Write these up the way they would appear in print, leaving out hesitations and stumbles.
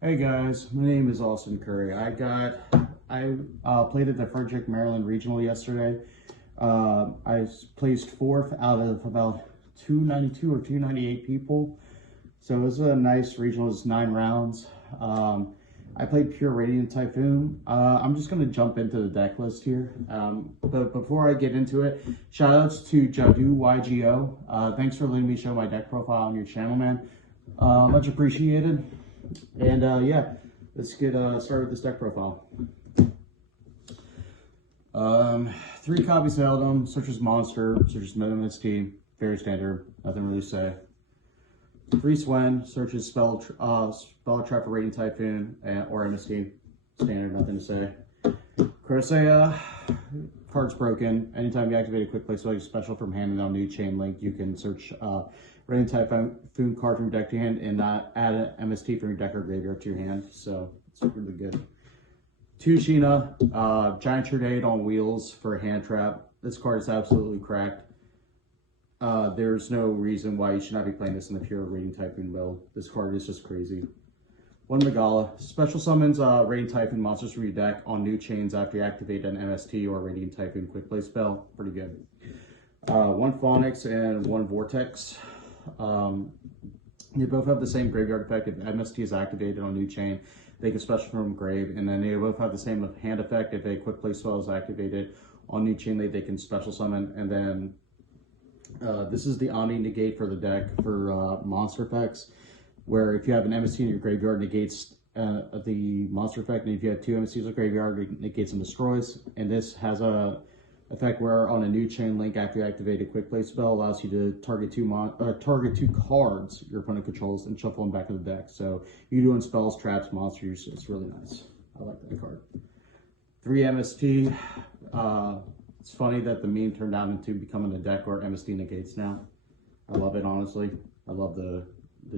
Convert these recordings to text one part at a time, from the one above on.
Hey guys, my name is Austin Curry. I played at the Frederick, Maryland Regional yesterday. I placed fourth out of about 292 or 298 people. So it was a nice regional, it's 9 rounds. I played pure Radiant Typhoon. I'm just going to jump into the deck list here. But before I get into it, shout outs to Jadu YGO. Thanks for letting me show my deck profile on your channel, man. Much appreciated. And yeah, let's get started with this deck profile. 3 copies held them. Searches Monster, searches MST, very standard, nothing really to say. 3 Swen, searches Spell Trap for Radiant Typhoon or MST, standard, nothing to say. Crocea, card's broken. Anytime you activate a quick play special from hand and on new chain link, you can search Radiant Typhoon card from your deck to your hand and not add an MST from your deck or graveyard to your hand. So it's really good. 2 Sheena, Giant Tornado on wheels for a hand trap. This card is absolutely cracked. There's no reason why you should not be playing this in the pure Radiant Typhoon build. This card is just crazy. 1 Megala, special summons Radiant Typhoon monsters from your deck on new chains after you activate an MST or Radiant Typhoon quick play spell. Pretty good. 1 Phonics and 1 Vortex. They both have the same graveyard effect. If MST is activated on new chain, they can special from grave, and then they both have the same hand effect. If a quick play spell is activated on new chain, they can special summon. And then this is the Omni negate for the deck for monster effects, where if you have an MST in your graveyard, negates the monster effect, and if you have 2 MSTs in the graveyard, it negates and destroys. And this has a effect where on a new chain link after you activate a quick play spell, allows you to target 2 cards your opponent controls and shuffle them back in the deck. So you're doing spells, traps, monsters. It's really nice. I like that card. 3 MST. It's funny that the meme turned out into becoming a deck where MST negates now. I love it, honestly. I love the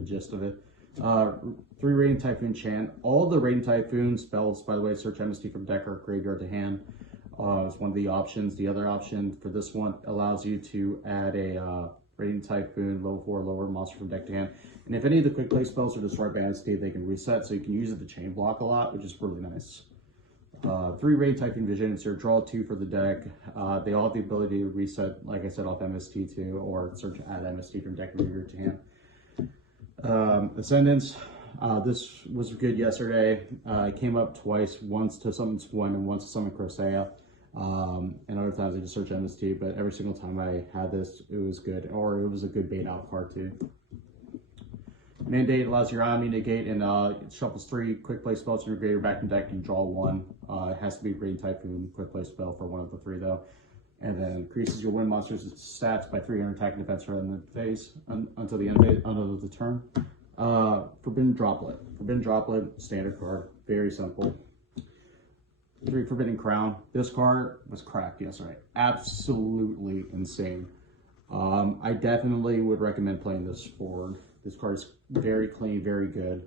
gist of it. 3 Radiant Typhoon Chant. All the Radiant Typhoon spells, by the way, search MST from deck or graveyard to hand. It's one of the options. The other option for this one allows you to add a Radiant Typhoon level 4 lower monster from deck to hand. And if any of the quick play spells are destroyed by MST, they can reset, so you can use it to chain block a lot, which is really nice. 3 Radiant Typhoon Vision, so draw 2 for the deck. They all have the ability to reset, like I said, off MST too, or search add MST from deck graveyard to hand. Ascendance. This was good yesterday. It came up twice, once to summon Swen and once to summon Crocea. And other times I just search MST, but every single time I had this, it was good, or it was a good bait out card too. Mandate allows your Omni negate and it shuffles 3 quick play spells from your graveyard back in deck and draw 1. It has to be Radiant Typhoon quick play spell for one of the 3 though. And then increases your win monsters' stats by 300 attack and defense rather than phase until the end of the turn. Forbidden Droplet. Forbidden Droplet, standard card, very simple. 3 Forbidden Crown. This card was cracked yesterday. Absolutely insane. I definitely would recommend playing this forward. This card is very clean, very good.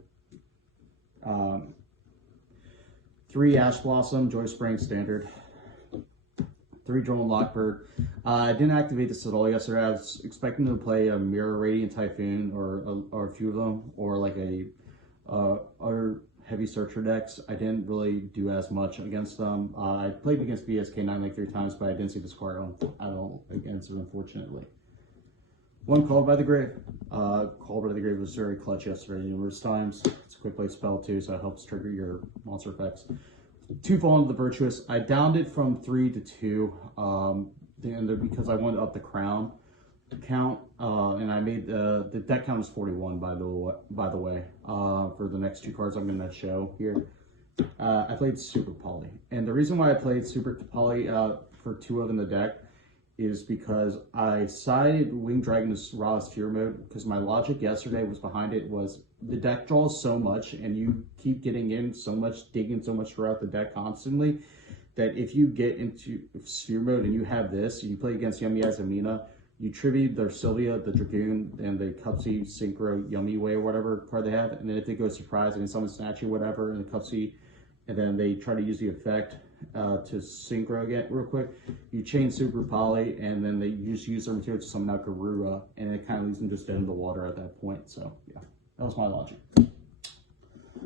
3 Ash Blossom, Joy Spring, standard. 3 Drone Lockbird. I didn't activate this at all yesterday. I was expecting to play a Mirror Radiant Typhoon or a few of them, or like a other heavy searcher decks. I didn't really do as much against them. I played against BSK9 like 3 times, but I didn't see this card at all against it, unfortunately. 1 Called by the Grave. Called by the Grave was very clutch yesterday numerous times. It's a quick play spell too, so it helps trigger your monster effects. 2 Fallen of the Virtuous. I downed it from 3 to 2 because I wanted up the crown count, and I made the deck count is 41 by the way for the next 2 cards I'm going to show here. I played Super Poly, and the reason why I played Super Poly for 2 of in the deck is because I sided Winged Dragon to Raw's Fear mode, because my logic yesterday was behind it was the deck draws so much and you keep getting in so much, digging so much throughout the deck constantly, that if you get into Sphere mode and you have this, you play against Yummy Azamina, you tribute their Sylvia, the Dragoon, and the Cupsy Synchro Yummy Way or whatever card they have, and then if they go surprise and someone snatch you whatever, and the Cupsy, and then they try to use the effect to synchro again real quick, you chain Super Poly, and then they just use their material to summon out Garura, and it kind of leaves them just dead in the water at that point. So yeah, that was my logic.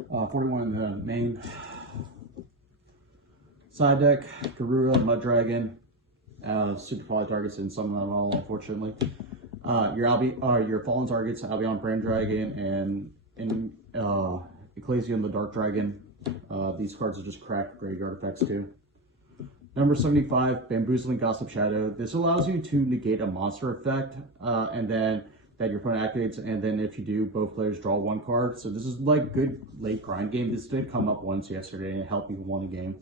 41 in the main. Side deck, Garura, Mud Dragon, super poly targets, and some of them all, unfortunately. Your fallen targets, Albion Brand Dragon, and Ecclesium the Dark Dragon. These cards are just cracked graveyard effects too. Number 75, Bamboozling Gossip Shadow. This allows you to negate a monster effect, and then that your opponent activates, and then if you do, both players draw one card. So this is like good late grind game. This did come up once yesterday, and it helped me win a game.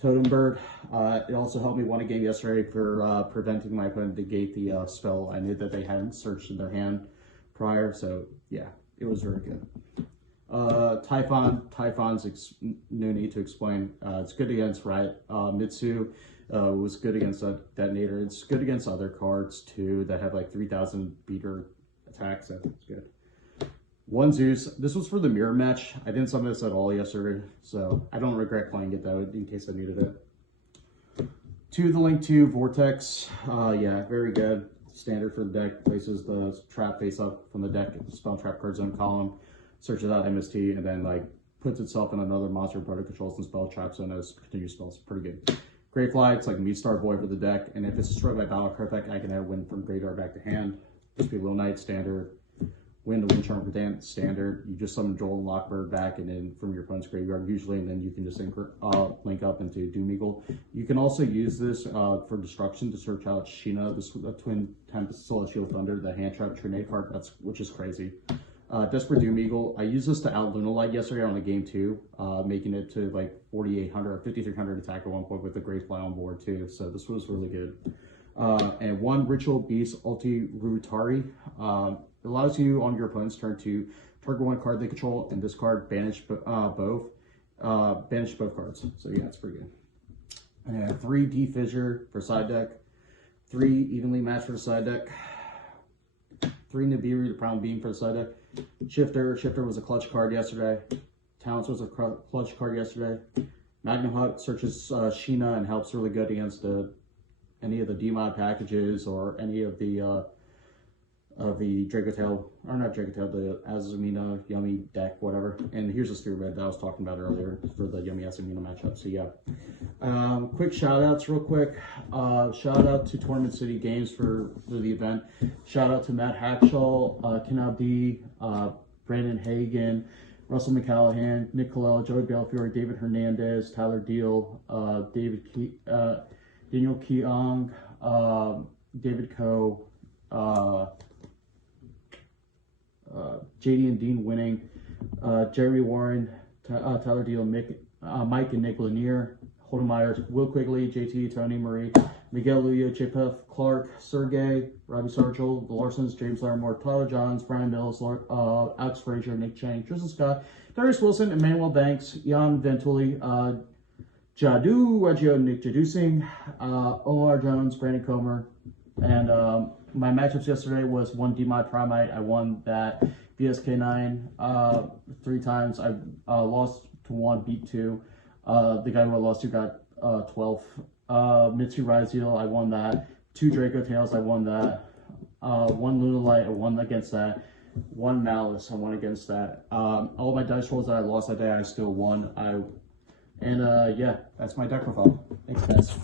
Totem Bird. It also helped me win a game yesterday for preventing my opponent to negate the spell. I knew that they hadn't searched in their hand prior, so yeah, it was very good. Typhon's no need to explain. It's good against Riot. Mitsu was good against a Detonator. It's good against other cards too that have like 3,000 beater attacks. So it's good. One Zeus. This was for the mirror match. I didn't summon this at all yesterday, so I don't regret playing it though, in case I needed it. 2 the Link 2 Vortex. Yeah, very good. Standard for the deck. Places the trap face up from the deck, spell trap card zone column. Searches out MST, and then like puts itself in another monster opponent controls and spell trap zone as continuous spells. Pretty good. Great Fly, it's like Meat Star Boy for the deck, and if it's destroyed by battle card effect, I can add Wind from graveyard back to hand. Just be Little Knight standard. Wind to Wind Charm for standard. You just summon Joel and Lockbird back, and then from your opponent's graveyard usually, and then you can just link up into Doom Eagle. You can also use this for destruction to search out Sheena, the Twin Tempest Celestial Thunder, the hand trap Trinade card, which is crazy. Desperate Doom Eagle. I used this to out Lunalight yesterday on the game 2, making it to like 4,800 or 5,300 attack at one point with the Great Fly on board too. So this was really good. And 1 Ritual Beast Ulti Rutari. Allows you on your opponent's turn to target 1 card they control and discard banish both cards. So yeah, it's pretty good. And 3 D-Fissure for side deck. 3 Evenly Matched for the side deck. 3 Nibiru, the Proud Beam for the side deck. Shifter was a clutch card yesterday. Talents was a clutch card yesterday. Magnum Hut searches Sheena and helps really good against any of the DMod packages or any of the Draco Tail, or not Draco Tail, the Azumina Yummy deck, whatever. And here's the Steer Red that I was talking about earlier for the Yummy Azumina matchup. So yeah. Quick shout outs real quick. Shout out to Tournament City Games for the event. Shout out to Matt Hackshall, Ken Abdi, Brandon Hagan, Russell McCallahan, Nick Colella, Joey Belfiore, David Hernandez, Tyler Deal, Daniel Keong, David Coe, JD and Dean Winning, Jeremy Warren, Tyler Deal, Mike and Nick Lanier, Holden Myers, Will Quigley, JT, Tony Marie, Miguel Luyo, J.Puff, Clark, Sergey, Robbie Sargel, The Larsons, James Larimore, Tyler Johns, Brian Mills, Alex Frazier, Nick Chang, Tristan Scott, Darius Wilson, Emmanuel Banks, Jan Ventuli, Jadu, Reggio, Nick Jadusing, Omar Jones, Brandon Comer, and my matchups yesterday was 1 DMod Primite. I won that BSK9 3 times. I lost to 1, beat 2. The guy who I lost to got 12. Mitsu Raziel, I won that. 2 Draco Tails, I won that. 1 Lunalight, I won against that. 1 Malice, I won against that. All my dice rolls that I lost that day, I still won. Yeah, that's my deck profile. Thanks, guys.